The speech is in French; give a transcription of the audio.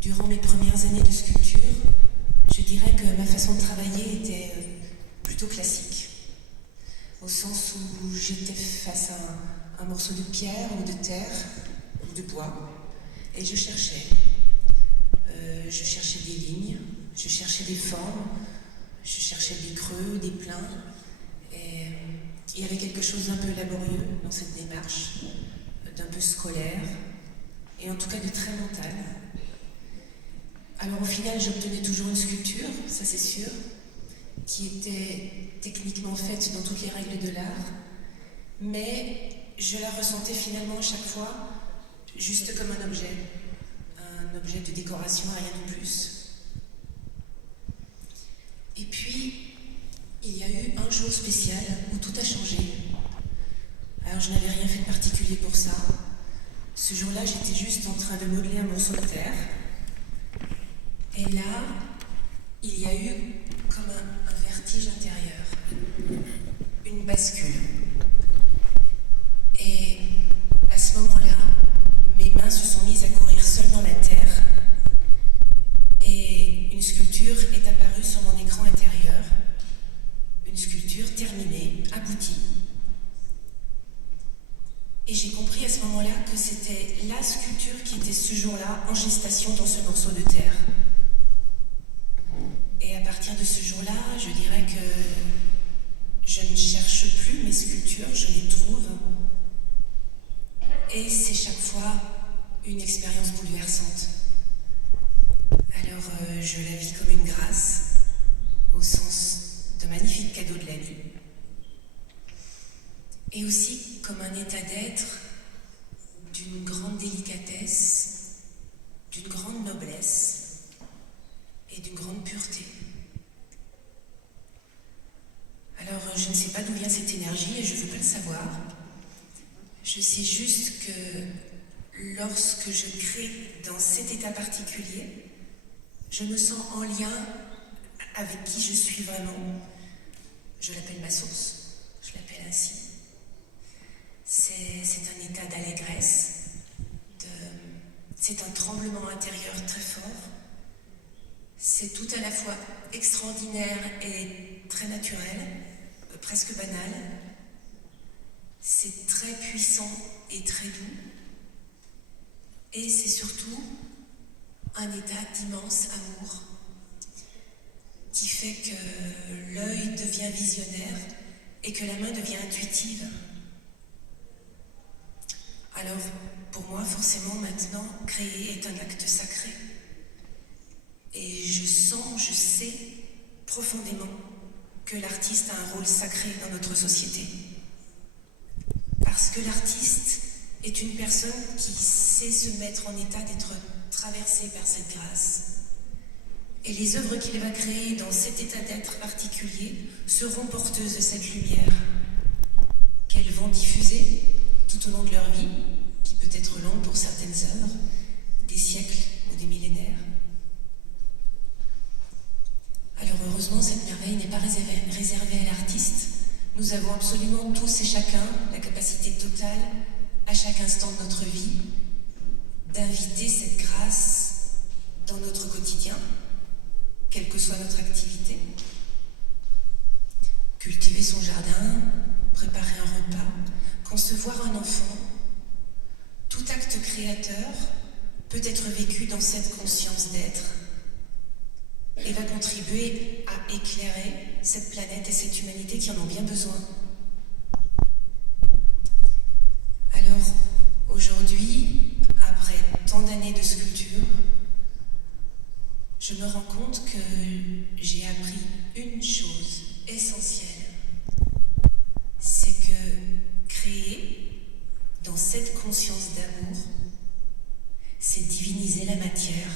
Durant mes premières années de sculpture, je dirais que ma façon de travailler était plutôt classique, au sens où j'étais face à un morceau de pierre ou de terre ou de bois, et je cherchais des lignes, je cherchais des formes, je cherchais des creux, des pleins, et il y avait quelque chose d'un peu laborieux dans cette démarche, d'un peu scolaire, et en tout cas de très mental. Alors au final, j'obtenais toujours une sculpture, ça c'est sûr, qui était techniquement faite dans toutes les règles de l'art, mais je la ressentais finalement à chaque fois juste comme un objet de décoration, rien de plus. Et puis, il y a eu un jour spécial où tout a changé. Alors je n'avais rien fait de particulier pour ça. Ce jour-là, j'étais juste en train de modeler un morceau de terre. Et là, il y a eu comme un vertige intérieur, une bascule. Et à ce moment-là, mes mains se sont mises à courir seules dans la terre et une sculpture est apparue sur mon écran intérieur, une sculpture terminée, aboutie. Et j'ai compris à ce moment-là que c'était la sculpture qui était ce jour-là en gestation dans ce morceau de terre. Et à partir de ce jour-là, je dirais que je ne cherche plus mes sculptures, je les trouve. Et c'est chaque fois une expérience bouleversante. Alors je la vis comme une grâce, au sens de magnifique cadeau de la vie. Et aussi comme un état d'être d'une grande délicatesse, d'une grande noblesse et d'une grande pureté. Alors je ne sais pas d'où vient cette énergie et je ne veux pas le savoir. Je sais juste que lorsque je crée dans cet état particulier, je me sens en lien avec qui je suis vraiment. Je l'appelle ma source, je l'appelle ainsi. C'est un état d'allégresse, c'est un tremblement intérieur très fort. C'est tout à la fois extraordinaire et très naturel, presque banal. C'est très puissant et très doux. Et c'est surtout un état d'immense amour qui fait que l'œil devient visionnaire et que la main devient intuitive. Alors, pour moi, forcément, maintenant, créer est un acte sacré. Et je sais profondément que l'artiste a un rôle sacré dans notre société. Parce que l'artiste est une personne qui sait se mettre en état d'être traversé par cette grâce. Et les œuvres qu'il va créer dans cet état d'être particulier seront porteuses de cette lumière qu'elles vont diffuser tout au long de leur vie, qui peut être longue pour certaines œuvres, des siècles ou des millénaires. Alors heureusement, cette merveille n'est pas réservée à l'artiste. Nous avons absolument tous et chacun la capacité totale, à chaque instant de notre vie, d'inviter cette grâce dans notre quotidien, quelle que soit notre activité. Cultiver son jardin, préparer un repas, concevoir un enfant, tout acte créateur peut être vécu dans cette conscience d'être et va contribuer à éclairer cette planète et cette humanité qui en ont bien besoin. Alors, aujourd'hui, après tant d'années de sculpture, je me rends compte que j'ai appris une chose essentielle. C'est que créer dans cette conscience d'amour, c'est diviniser la matière.